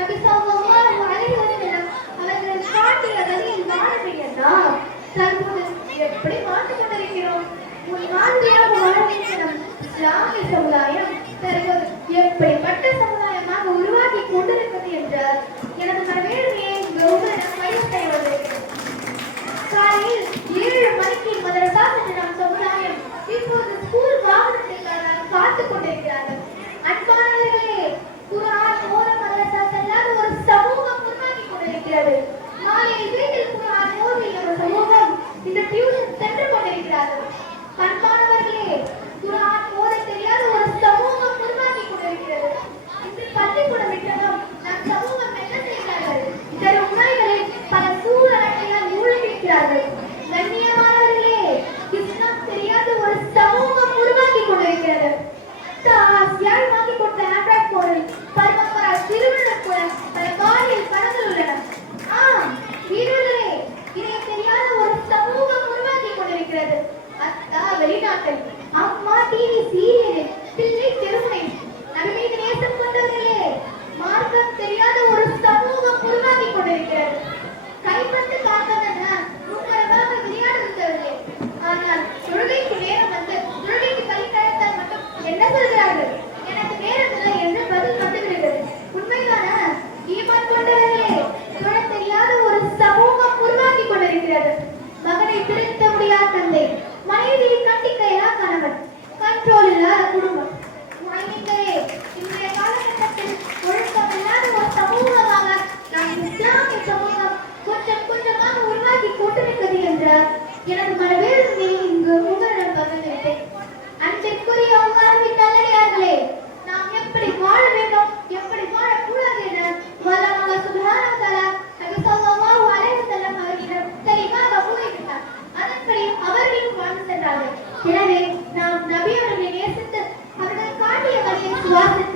நபி ஸல்லல்லாஹு அலைஹி வஸல்லம் அவர்கள் காட்டிய வழியில் வாழ வேண்டியதால் தற்போது எப்படி வாழ்ந்து கொண்டிருக்கிறோம் உன் மாதிரியாக வாழ வேண்டிய இஸ்லாமிய சமுதாயம் தற்போது எப்படிப்பட்ட சமுதாயமாக உருவாக்கி கொண்டிருக்கிறது என்றால் எனது அம்மா டிவி சீரியல் பிள்ளை திருமணம் நடுமீது நேசம் கொண்டவர்களே மார்க்கம் தெரியாத ஒரு சமூகம் உருவாக்கி கொண்டிருக்கிறது. கைப்பட்டு காத்ததென்ன மும்மரமாக விளையாடுகிறவர்களே ஆனால் தொழுகைக்கு நேரம் வந்து தொழுகைக்கு கை கழத்தால் மட்டும் என்ன சொல்கிறார்கள்? கண்ட்ரோல் இல்லாத குடும்பம் வாய்மைகளே, இன்றைய காலகட்டத்தில் ஒழுக்கமில்லாத ஒரு சமூகமாக நம் இஸ்லாமிய சமூகம் கொஞ்சம் கொஞ்சமாக உருவாக்கி கொண்டிருக்கிறது எனது இங்கு உங்களிடம் பகிர்ந்துவிட்டேன் அன்பிற்குரிய நல்லடியார்களே நாம் எப்படி வாழ வேண்டும் எப்படி வாழக்கூடாது என வல்லமாக சுப்ஹானஹு வ அலைஹி வஸல்லம் அவர்களிடம் தெளிவாக கூறிவிட்டார் அதன்படி அவர்களும் வாழ்ந்து சென்றார்கள். எனவே நாம்